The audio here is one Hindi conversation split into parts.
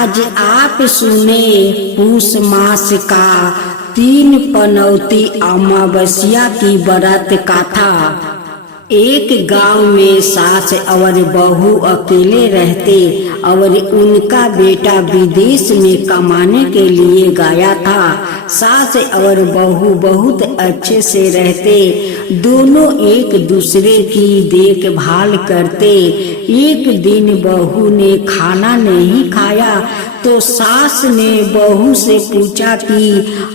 आज आप सुने पूस मास का 3 पनौती अमावस्या की व्रत कथा। एक गांव में सास और बहू अकेले रहते और उनका बेटा विदेश में कमाने के लिए गया था। सास और बहू बहुत अच्छे से रहते, दोनों एक दूसरे की देखभाल करते। एक दिन बहू ने खाना नहीं खाया तो सास ने बहू से पूछा कि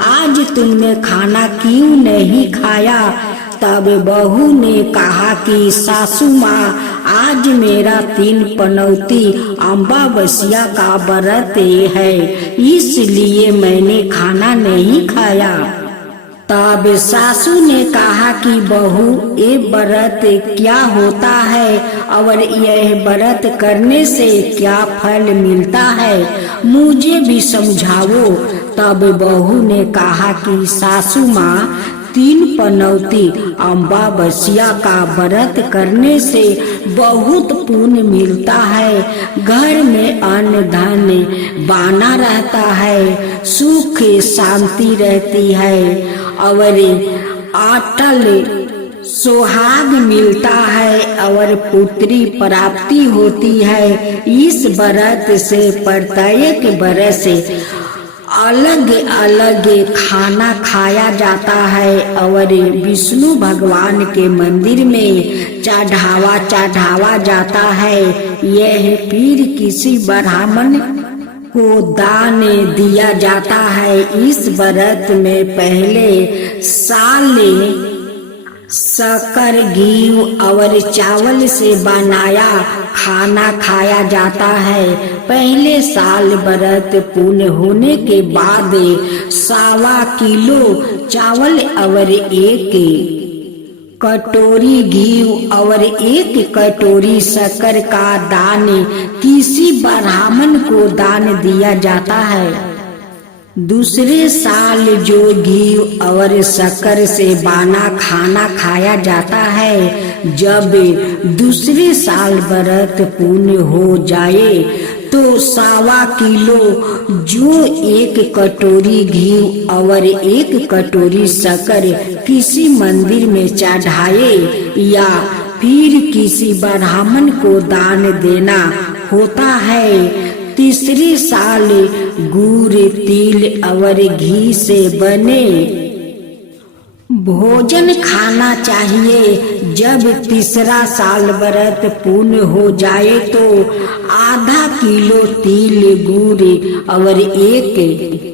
आज तुमने खाना क्यों नहीं खाया। तब बहू ने कहा कि सासू माँ, आज मेरा 3 पनौती अमावस्या का व्रत है, इसलिए मैंने खाना नहीं खाया। तब सासू ने कहा कि बहू, ये व्रत क्या होता है और यह व्रत करने से क्या फल मिलता है, मुझे भी समझाओ। तब बहू ने कहा कि सासू माँ, 3 पनौती अमावस्या का व्रत करने से बहुत पुण्य मिलता है, घर में अन्न धन बना रहता है, सुख शांति रहती है और अटल सुहाग मिलता है और पुत्री प्राप्ति होती है। इस व्रत से प्रत्येक वर्ष अलग अलग खाना खाया जाता है और विष्णु भगवान के मंदिर में चढ़ावा जाता है। यह फिर किसी ब्राह्मण को दान दिया जाता है। इस व्रत में पहले साल शक्कर, घी और चावल से बनाया खाना खाया जाता है। पहले साल व्रत पूर्ण होने के बाद 1.25 किलो चावल और 1 कटोरी घी और 1 कटोरी शक्कर का दान किसी ब्राह्मण को दान दिया जाता है। दूसरे साल जो घी और शक्कर से बना खाना खाया जाता है, जब दूसरे साल व्रत पूर्ण हो जाए तो 1.25 किलो जो 1 कटोरी घी और 1 कटोरी शक्कर किसी मंदिर में चढ़ाए या फिर किसी ब्राह्मण को दान देना होता है। तीसरे साल गुड़, तिल और घी से बने भोजन खाना चाहिए। जब तीसरा साल व्रत पूर्ण हो जाए तो 0.5 किलो तिल, गुड़ और 1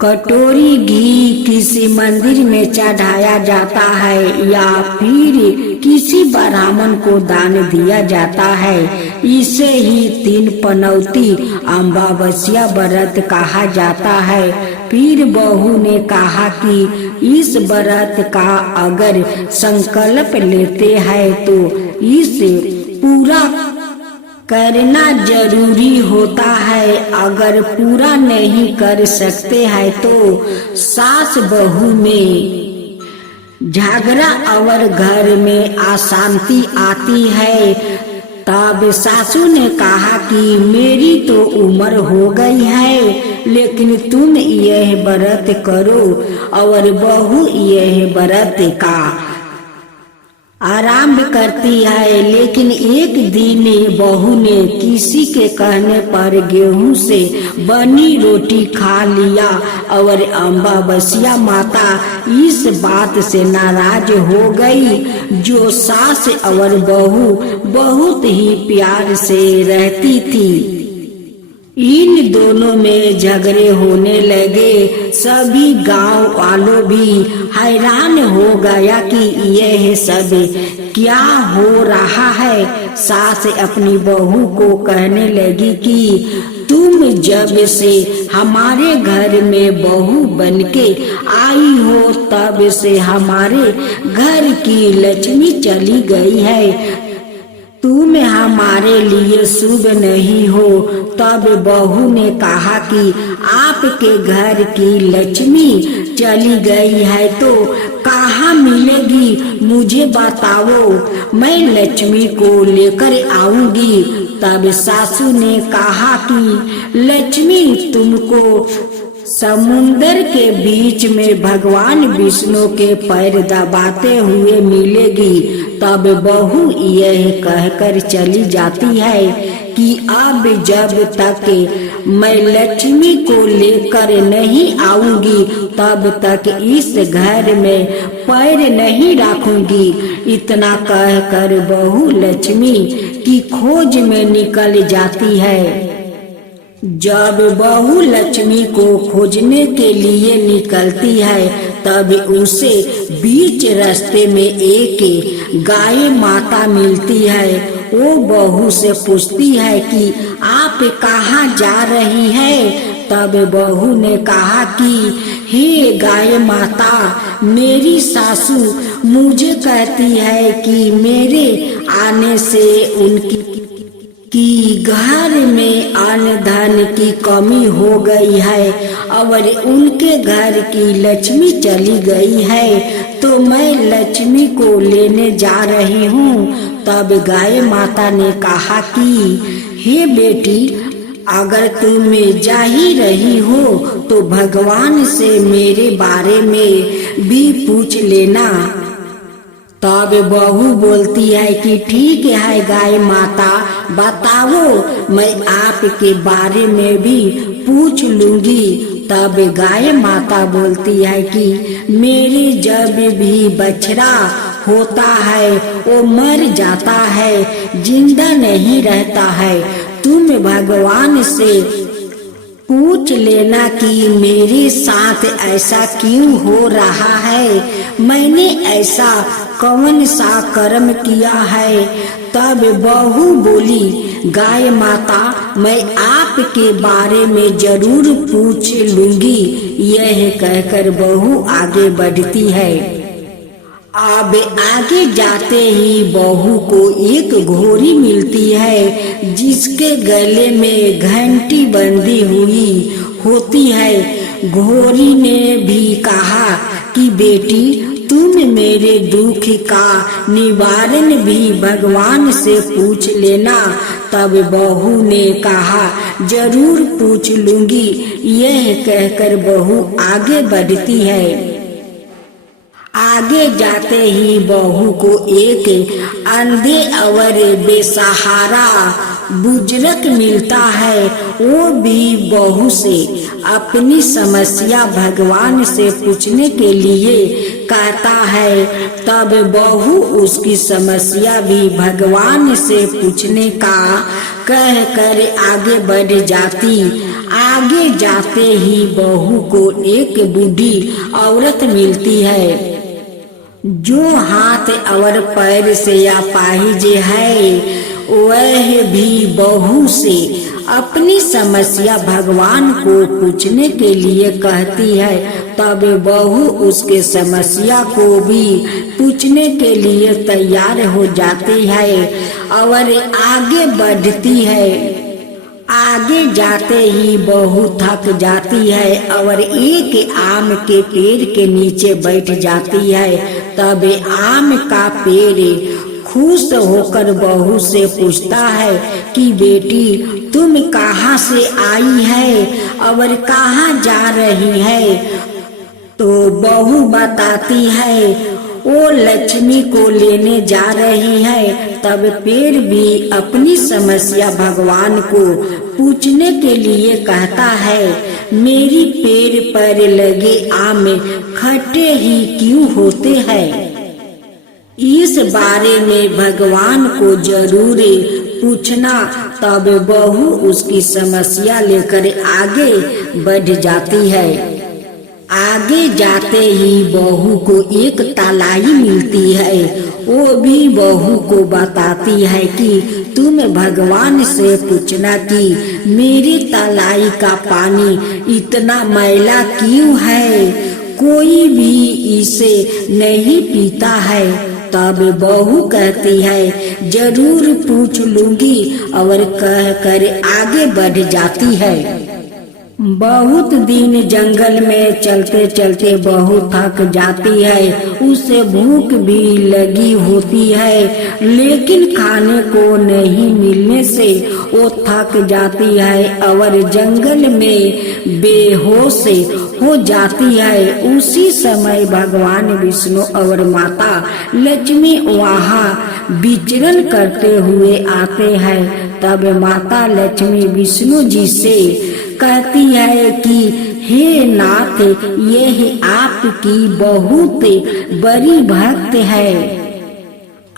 कटोरी घी किसी मंदिर में चढ़ाया जाता है या फिर किसी ब्राह्मण को दान दिया जाता है। इसे ही 3 पनौती अमावस्या व्रत कहा जाता है। फिर बहू ने कहा कि इस व्रत का अगर संकल्प लेते हैं तो इसे पूरा करना जरूरी होता है। अगर पूरा नहीं कर सकते हैं तो सास बहू में झगड़ा और घर में अशांति आती है। तब सासू ने कहा कि मेरी तो उम्र हो गई है, लेकिन तुम यह व्रत करो। और बहू यह व्रत का आरंभ करती है। लेकिन एक दिन बहू ने किसी के कहने पर गेहूं से बनी रोटी खा लिया और अमावस्या माता इस बात से नाराज हो गई। जो सास और बहू बहुत ही प्यार से रहती थी, इन दोनों में झगड़े होने लगे। सभी गांव वालों भी हैरान हो गया कि यह सब क्या हो रहा है। सास अपनी बहू को कहने लगी कि तुम जब से हमारे घर में बहू बनके आई हो तब से हमारे घर की लक्ष्मी चली गई है, तुम हमारे लिए शुभ नहीं हो। तब बहू ने कहा कि आपके घर की लक्ष्मी चली गई है तो कहाँ मिलेगी, मुझे बताओ, मैं लक्ष्मी को लेकर आऊंगी। तब सासू ने कहा कि लक्ष्मी तुमको समुंदर के बीच में भगवान विष्णु के पैर दबाते हुए मिलेगी। तब बहू यह कहकर चली जाती है कि अब जब तक मैं लक्ष्मी को लेकर नहीं आऊंगी तब तक इस घर में पैर नहीं रखूंगी। इतना कहकर बहू लक्ष्मी की खोज में निकल जाती है। जब बहू लक्ष्मी को खोजने के लिए निकलती है तब उसे बीच रास्ते में एक गाय माता मिलती है। वो बहू से पूछती है कि आप कहाँ जा रही है। तब बहू ने कहा कि हे गाय माता, मेरी सासू मुझे कहती है कि मेरे आने से उनकी घर में अन्न धन की कमी हो गई है और उनके घर की लक्ष्मी चली गई है, तो मैं लक्ष्मी को लेने जा रही हूँ। तब गाय माता ने कहा कि हे बेटी, अगर तुम जा ही रही हो तो भगवान से मेरे बारे में भी पूछ लेना। तब बहू बोलती है कि ठीक है गाय माता, बताओ, मैं आपके बारे में भी पूछ लूंगी। तब गाय माता बोलती है कि मेरे जब भी बछड़ा होता है वो मर जाता है, जिंदा नहीं रहता है। तुम भगवान से पूछ लेना कि मेरे साथ ऐसा क्यों हो रहा है, मैंने ऐसा कौन सा कर्म किया है। तब बहू बोली, गाय माता, मैं आपके बारे में जरूर पूछ लूंगी। यह कहकर बहू आगे बढ़ती है। अब आगे जाते ही बहू को एक घोड़ी मिलती है जिसके गले में घंटी बंधी हुई होती है। घोड़ी ने भी कहा कि बेटी, तुम मेरे दुख का निवारण भी भगवान से पूछ लेना। तब बहू ने कहा, जरूर पूछ लूंगी। यह कहकर बहू आगे बढ़ती है। आगे जाते ही बहू को एक अंधे और बेसहारा बुजुर्ग मिलता है। वो भी बहू से अपनी समस्या भगवान से पूछने के लिए कहता है। तब बहू उसकी समस्या भी भगवान से पूछने का कह कर आगे बढ़ जाती। आगे जाते ही बहू को एक बूढ़ी औरत मिलती है जो हाथ और पैर से अपाहिज है। वह भी बहू से अपनी समस्या भगवान को पूछने के लिए कहती है। तब बहू उसके समस्या को भी पूछने के लिए तैयार हो जाती है और आगे बढ़ती है। आगे जाते ही बहू थक जाती है और एक आम के पेड़ के नीचे बैठ जाती है। तब आम का पेड़ खुश होकर बहू से पूछता है कि बेटी, तुम कहाँ से आई है और कहाँ जा रही है। तो बहू बताती है वो लक्ष्मी को लेने जा रही है। तब पेड़ भी अपनी समस्या भगवान को पूछने के लिए कहता है, मेरी पेड़ पर लगे आम खट्टे ही क्यों होते हैं। इस बारे में भगवान को जरूर पूछना। तब बहू उसकी समस्या लेकर आगे बढ़ जाती है। आगे जाते ही बहू को एक तालाई मिलती है। वो भी बहू को बताती है कि तुम भगवान से पूछना कि मेरी तालाई का पानी इतना मैला क्यों है, कोई भी इसे नहीं पीता है। तब बहू कहती है, जरूर पूछ लूंगी और कह कर आगे बढ़ जाती है। बहुत दिन जंगल में चलते चलते बहुत थक जाती है। उसे भूख भी लगी होती है, लेकिन खाने को नहीं मिलने से वो थक जाती है और जंगल में बेहोश हो जाती है। उसी समय भगवान विष्णु और माता लक्ष्मी वहाँ विचरण करते हुए आते हैं। तब माता लक्ष्मी विष्णु जी से कहती है कि हे नाथ, यह आपकी बहुत बड़ी भक्त है,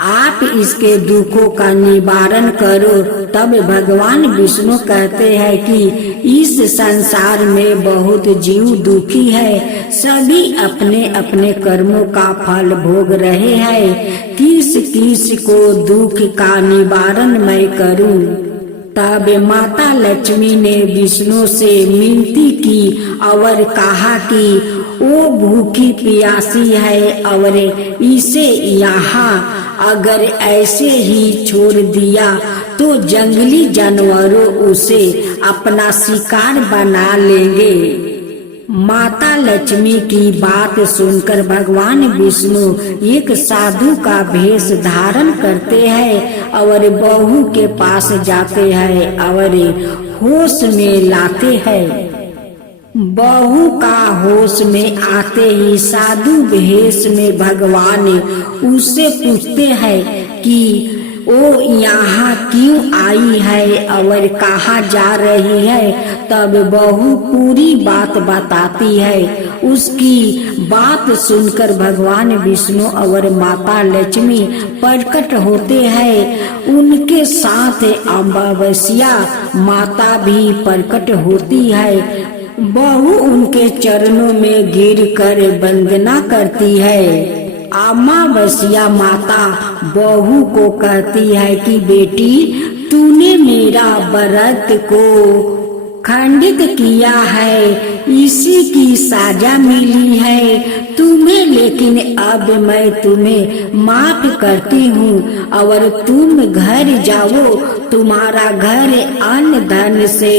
आप इसके दुखों का निवारण करो। तब भगवान विष्णु कहते हैं कि इस संसार में बहुत जीव दुखी है, सभी अपने अपने कर्मों का फल भोग रहे हैं, किस किस को दुख का निवारण मैं करूं। तब माता लक्ष्मी ने विष्णु से विनती की और कहा कि वो भूखी प्यासी है और इसे यहाँ अगर ऐसे ही छोड़ दिया तो जंगली जानवरों उसे अपना शिकार बना लेंगे। माता लक्ष्मी की बात सुनकर भगवान विष्णु एक साधु का भेष धारण करते हैं और बहू के पास जाते हैं और होश में लाते हैं। बहू का होश में आते ही साधु भेष में भगवान उससे पूछते हैं कि वो यहाँ क्यों आई है और कहाँ जा रही है। तब बहू पूरी बात बताती है। उसकी बात सुनकर भगवान विष्णु और माता लक्ष्मी प्रकट होते हैं। उनके साथ अमावस्या माता भी प्रकट होती है। बहू उनके चरणों में गिरकर वंदना करती है। अमावस्या माता बहू को कहती है कि बेटी, तूने मेरा व्रत को खंडित किया है, इसी की सजा मिली है तुम्हें, लेकिन अब मैं तुम्हें माफ करती हूँ और तुम घर जाओ। तुम्हारा घर अन्न धन से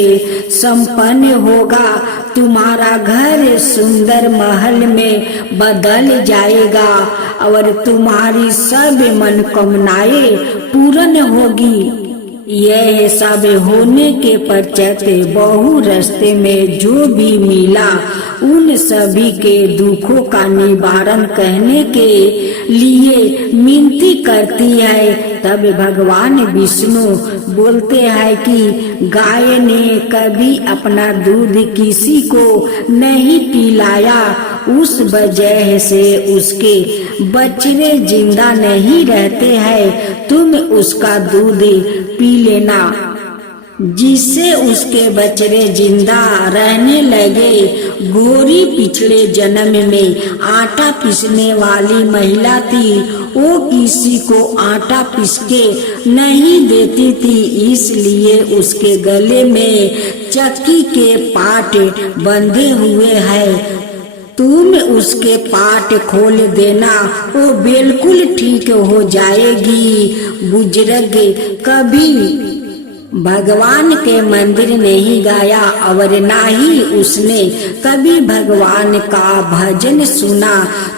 संपन्न होगा, तुम्हारा घर सुंदर महल में बदल जाएगा और तुम्हारी सब मनोकामनाएं पूर्ण होगी। यह सब होने के पश्चात बहू रास्ते में जो भी मिला उन सभी के दुखों का निवारण करने के लिए विनती करती है। तब भगवान विष्णु बोलते हैं कि गाय ने कभी अपना दूध किसी को नहीं पिलाया, उस वजह से उसके बछड़े जिंदा नहीं रहते हैं। तुम उसका दूध पी लेना, जिससे उसके बछड़े जिंदा रहने लगे। गौरी पिछले जन्म में आटा पीसने वाली महिला थी। वो किसी को आटा पीस के नहीं देती थी, इसलिए उसके गले में चक्की के पाट बंधे हुए हैं। तुम उसके पाट खोल देना, वो बिल्कुल ठीक हो जाएगी। बुजुर्ग कभी भगवान के मंदिर नहीं गया और ना ही उसने कभी भगवान का भजन सुना।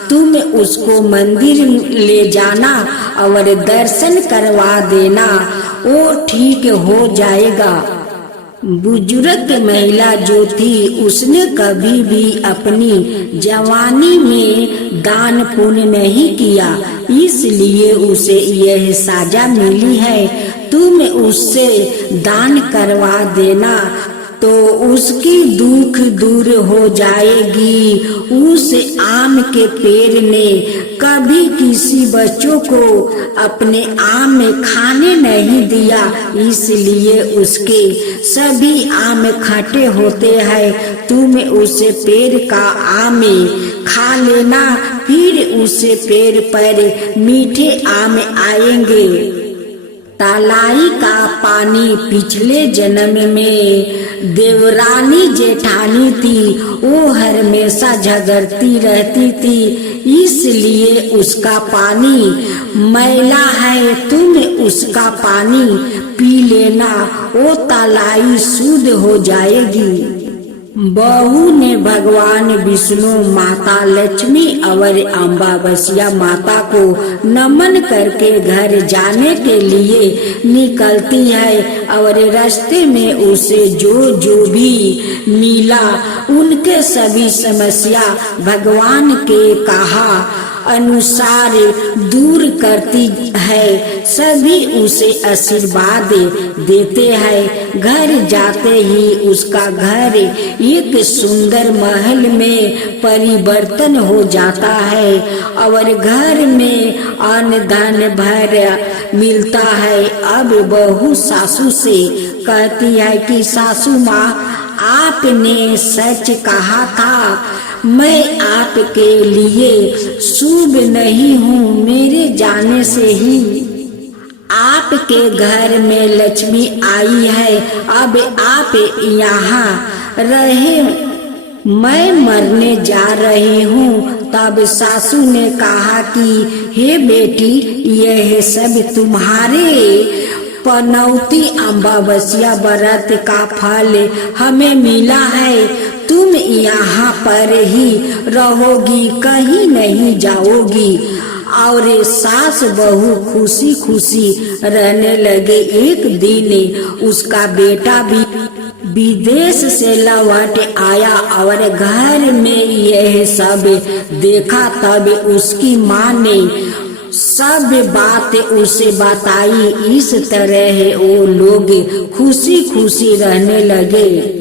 तुम उसको मंदिर ले जाना और दर्शन करवा देना, वो ठीक हो जाएगा। बुजुर्ग महिला जो थी उसने कभी भी अपनी जवानी में दान पुण्य नहीं किया, इसलिए उसे यह सजा मिली है। तुम उससे दान करवा देना तो उसकी दुख दूर हो जाएगी। उस आम के पेड़ ने कभी किसी बच्चों को अपने आम में खाने नहीं दिया, इसलिए उसके सभी आम खट्टे होते हैं। तुम उस पेड़ का आम खा लेना, फिर उस पेड़ पर मीठे आम आएंगे। तालाई का पानी पिछले जन्म में देवरानी जेठानी थी, वो हमेशा झगड़ती रहती थी, इसलिए उसका पानी मैला है। तुम उसका पानी पी लेना, वो तालाई शुद्ध हो जाएगी। बहू ने भगवान विष्णु, माता लक्ष्मी और अमावस्या माता को नमन करके घर जाने के लिए निकलती है और रास्ते में उसे जो जो भी मिला उनके सभी समस्या भगवान के कहा अनुसार दूर करती है। सभी उसे आशीर्वाद देते हैं। घर जाते ही उसका घर एक सुंदर महल में परिवर्तन हो जाता है और घर में अन्न धन भर मिलता है। अब बहू सासू से कहती है कि सासू माँ, आपने सच कहा था, मैं आपके लिए शुभ नहीं हूँ। मेरे जाने से ही आपके घर में लक्ष्मी आई है। अब आप यहाँ रहे, मैं मरने जा रही हूँ। तब सासू ने कहा कि हे बेटी, यह सब तुम्हारे पनौती अमावस्या व्रत का फल हमें मिला है। तुम यहाँ पर ही रहोगी, कहीं नहीं जाओगी। और सास बहू खुशी खुशी रहने लगे। एक दिन उसका बेटा भी विदेश से लौट आया और घर में यह सब देखा। तब उसकी माँ ने सब बात उसे बताई। इस तरह वो लोग खुशी खुशी रहने लगे।